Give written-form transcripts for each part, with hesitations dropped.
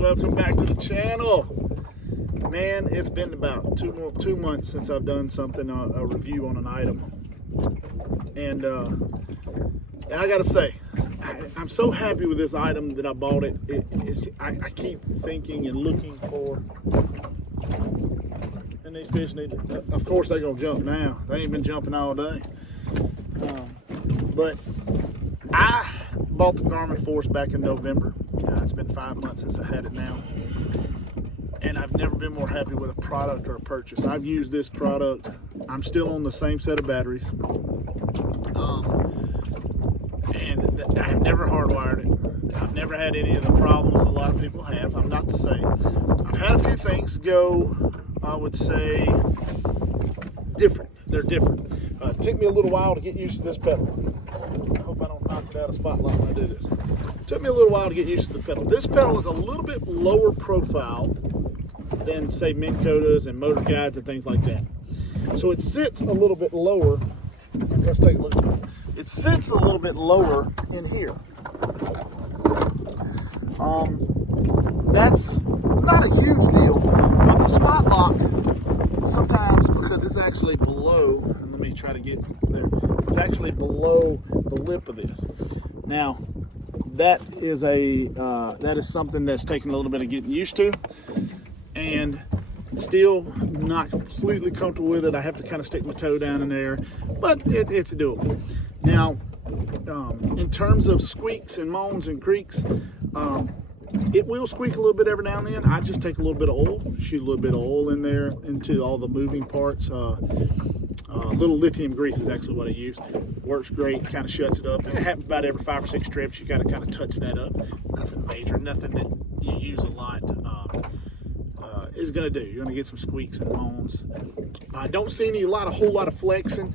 welcome back to the channel. Man, it's been about two months since I've done something, a review on an item, and I gotta say, I'm so happy with this item that I bought it. I keep thinking and looking for, and these fish need to, of course they're gonna jump now. They ain't been jumping all day, but I bought the Garmin Force back in November. It's been 5 months since I had it now, and I've never been more happy with a product or a purchase. I've used this product. I'm still on the same set of batteries, and I have never hardwired it. I've never had any of the problems a lot of people have. I'm not to say. I've had a few things go, I would say, different. They're different. It took me a little while to get used to this pedal. I hope I don't knock it out of spotlight when I do this. It took me a little while to get used to the pedal. This pedal is a little bit lower profile than, say, Minn Kotas and motor guides and things like that. So it sits a little bit lower. Let's take a look at it. It sits a little bit lower in here. That's not a huge deal, but the spot lock, sometimes, because it's actually below, and let me try to get there, it's actually below the lip of this. Now, that is something that's taking a little bit of getting used to, and still not completely comfortable with it. I have to kind of stick my toe down in there, but it's doable. Now, in terms of squeaks and moans and creaks, it will squeak a little bit every now and then. I just take a little bit of oil, shoot a little bit of oil in there into all the moving parts. Little lithium grease is actually what I use. Works great, kind of shuts it up. And it happens about every 5 or 6 trips. You got to kind of touch that up. Nothing major, nothing that you use a lot is going to do. You're going to get some squeaks and moans. I don't see a whole lot of flexing.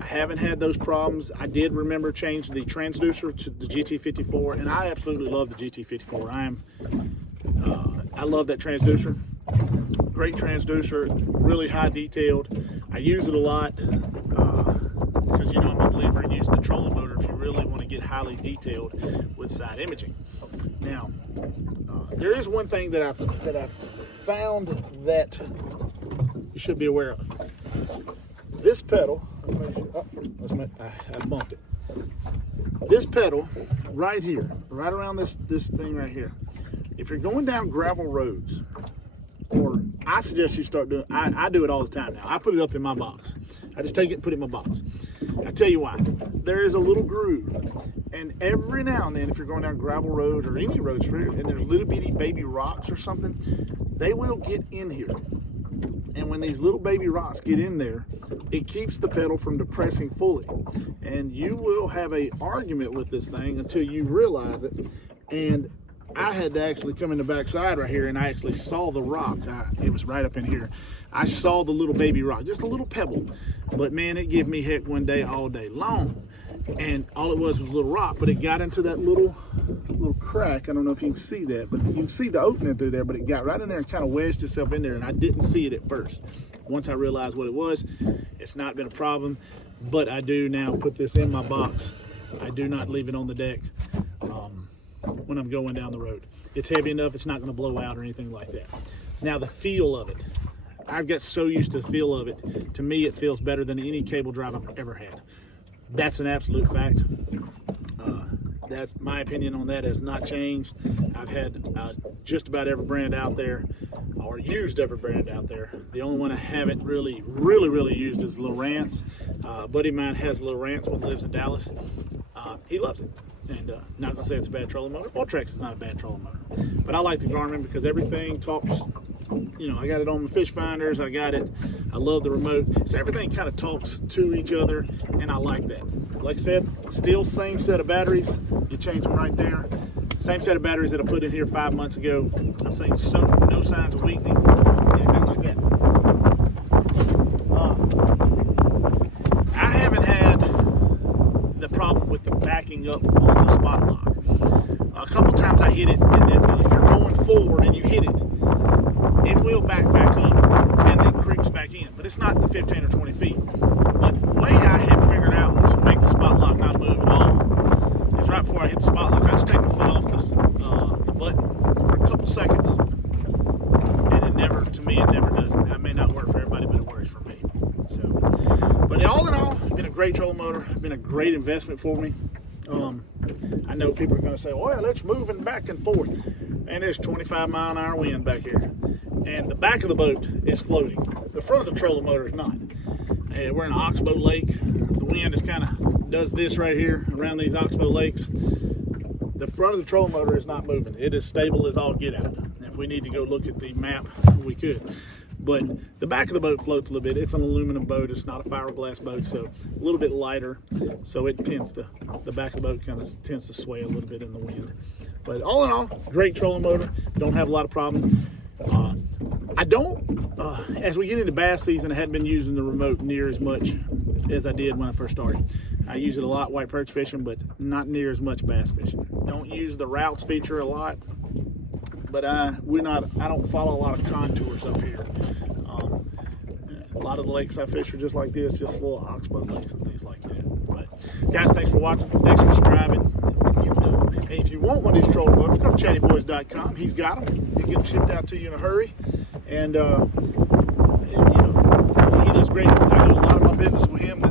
I haven't had those problems. I did remember change the transducer to the GT54, and I absolutely love the GT54. I love that transducer. Great transducer, really high detailed. I use it a lot because I'm a believer in using the trolling motor if you really want to get highly detailed with side imaging. Now, there is one thing that I've found that you should be aware of. This pedal, I bumped it. This pedal right here, right around this thing right here, if you're going down gravel roads, or I suggest you start doing, I do it all the time now. I put it up in my box. I just take it and put it in my box. I tell you why. There is a little groove, and every now and then, if you're going down gravel roads or any roads for and there's little bitty baby rocks or something, they will get in here. And when these little baby rocks get in there, it keeps the pedal from depressing fully. And you will have an argument with this thing until you realize it. And I had to actually come in the backside right here, and I actually saw the rock. It was right up in here. I saw the little baby rock, just a little pebble. But man, it gave me heck one day, all day long. And all it was a little rock, but it got into that little crack. I don't know if you can see that, but you can see the opening through there, but it got right in there and kind of wedged itself in there, and I didn't see it at first. Once I realized what it was, it's not been a problem, but I do now put this in my box. I do not leave it on the deck when I'm going down the road. It's heavy enough, it's not going to blow out or anything like that. Now, the feel of it, I've got so used to the feel of it. To me, it feels better than any cable drive I've ever had. That's an absolute fact. That's my opinion on that, has not changed. I've had just about every brand out there, or used every brand out there. The only one I haven't really used is Lowrance. A buddy of mine has Lowrance, one lives in Dallas. He loves it. And not gonna say it's a bad trolling motor. Ultrex is not a bad trolling motor, but I like the Garmin because everything talks. I got it on the fish finders. I got it. I love the remote. So everything kind of talks to each other, and I like that. Like I said, still same set of batteries. You change them right there. Same set of batteries that I put in here 5 months ago. I've seen no signs of weakening, anything like that. I haven't had the problem with the backing up on the spot lock. A couple times I hit it, and then if you're going forward and you hit it, it will back up and then creeps back in. But it's not the 15 or 20 feet. But the way I had figured out to make the spot lock not move at all is right before I hit the spot lock, I just take my foot off the button for a couple seconds, a great investment for me. I know people are going to say, well, it's moving back and forth. And there's 25-mile-an-hour wind back here. And the back of the boat is floating. The front of the trolling motor is not. We're in an oxbow lake. The wind is kind of does this right here around these oxbow lakes. The front of the trolling motor is not moving. It is stable as all get out. If we need to go look at the map, we could. But the back of the boat floats a little bit. It's an aluminum boat. It's not a fiberglass boat, so a little bit lighter. So it tends to, the back of the boat kind of tends to sway a little bit in the wind. But all in all, great trolling motor. Don't have a lot of problems. I don't, as we get into bass season, I hadn't been using the remote near as much as I did when I first started. I use it a lot white perch fishing, but not near as much bass fishing. Don't use the routes feature a lot. But I don't follow a lot of contours up here. A lot of the lakes I fish are just like this, just little oxbow lakes and things like that. But guys, thanks for watching. Thanks for subscribing. And if you want one of these trolling motors, go to chattyboys.com. He's got them. He'll get them shipped out to you in a hurry. And he does great. I do a lot of my business with him.